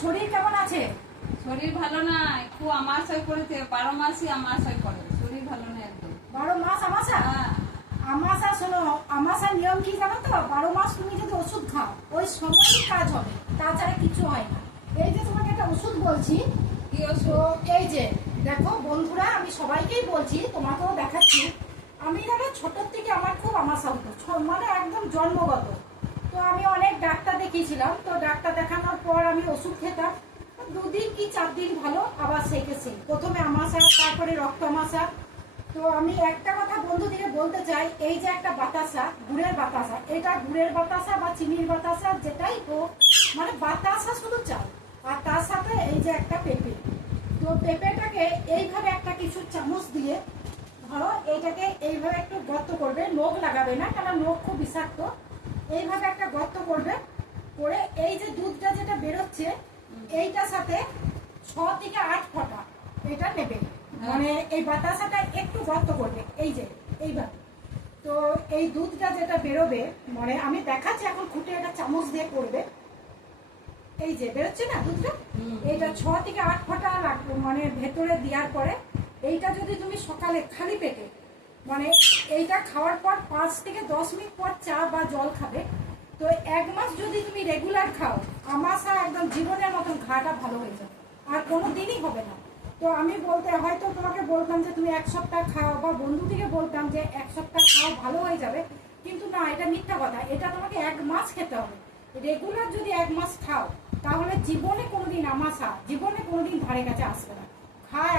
শরীর কেমন আছে? শরীর ভালো না, একটু আমাশয় করেছে, 12 মাসই আমাশয় করে, শরীর ভালো না একদম। 12 মাস আমাশা? হ্যাঁ। আমাশা শোনো, আমাশার নিয়ম কি জানো তো? 12 মাস তুমি যদি ওষুধ খাও ওই সময়ই কাজ হবে, তাছাড়া কিছু হয় না। এই যে তোমাকে একটা ওষুধ বলছি, কি তো ওষুধ? এই যে দেখো বন্ধুরা, আমি সবাইকেই বলছি, তোমাকেও দেখাচ্ছি। আমি জানো ছোটোর থেকে আমার খুব আমাশা হতো, মানে একদম জন্মগত। তো আমি অনেক ডাক্তার দেখিয়েছিলাম, তো ডাক্তার দেখানোর পর আমি ওষুধ খেতাম। 2 দিন কি 4 দিন ভালো, আবার সেই প্রথমে আমাশা, তারপরে রক্ত আমাশা। তো আমি একটা কথা বন্ধুদিকে বলতে চাই, এই যে একটা বাতাসা, গুড়ের বাতাসা, এটা গুড়ের বাতাসা বা চিনির বাতাসা যেটাই হোক, মানে বাতাসা শুধু চাই। আর তার সাথে এই যে একটা পেঁপে, তো পেঁপেটাকে এইভাবে একটা কিছু চামচ দিয়ে ধরো, এইটাকে এইভাবে একটু গর্ত করবে, নখ লাগাবে না, কারণ নখ খুব বিষাক্ত। এইভাবে একটা গর্ত করবে, করে এই যে দুধটা যেটা বেরোচ্ছে এইটার সাথে 6 থেকে 8 ফোঁটা এটা নেবে, মানে এই বাতাসাটা একটু গর্ত করবে, এই যে এইভাবে। তো এই দুধটা যেটা বেরোবে, মানে আমি দেখাচ্ছি এখন খুঁটে, একটা চামচ দিয়ে করবে, এই যে বেরোচ্ছে না দুধটা, এইটা 6 থেকে 8 ফোঁটা লাগবে, মানে ভেতরে দেওয়ার পরে এইটা যদি তুমি সকালে খালি পেটে, মানে এইটা খাওয়ার পর 5 থেকে 10 মিনিট পর চা বা জল খাবে, তো 1 মাস যদি তুমি রেগুলার খাও, আমাশা একদম জীবনের মতন ঘাটা ভালো হয়ে যাবে, আর কোনো দিনই হবে না। তো আমি হয়তো তোমাকে বলতাম যে তুমি 1 সপ্তাহ খাও, বা বন্ধু থেকে বলতাম যে 1 সপ্তাহ খাও ভালো হয়ে যাবে, কিন্তু না, এটা মিথ্যা কথা। এটা তোমাকে 1 মাস খেতে হবে। রেগুলার যদি 1 মাস খাও, তাহলে জীবনে কোনোদিন আমাশা, জীবনে কোনোদিন ধারে কাছে আসবে না।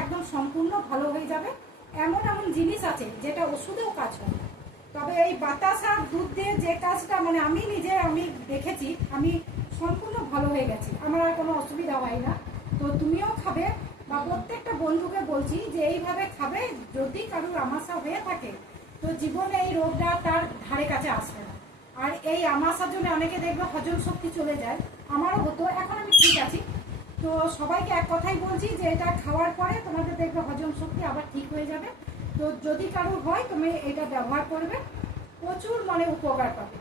একদম সম্পূর্ণ ভালো হয়ে যাবে। এমন এমন জিনিস আছে যেটা ওষুধেও কাজ হয় না। তবে এই বাতাস আর দুধ দিয়ে যে কাজটা, মানে আমি নিজে দেখেছি, আমি সম্পূর্ণ ভালো হয়ে গেছি, আমার আর কোনো অসুবিধা হয় না। তো তুমিও খাবে, বা প্রত্যেকটা বন্ধুকে বলছি যে এইভাবে খাবে। যদি কারোর আমাশা হয়ে থাকে, তো জীবনে এই রোগটা তার ধারে কাছে আসবে না। আর এই আমাশার জন্য অনেকে দেখবে হজম শক্তি চলে যায়, আমারও হতো, এখন আমি ঠিক আছি। তো সবাইকে এক কথাই বলছি যে এটা খাওয়ার পরে তোমাদের দেখবে হজম শক্তি আবার ঠিক হয়ে যাবে। তো যদি কারোর হয়, তুমি এটা ব্যবহার করবে, প্রচুর মানে উপকার পাবে।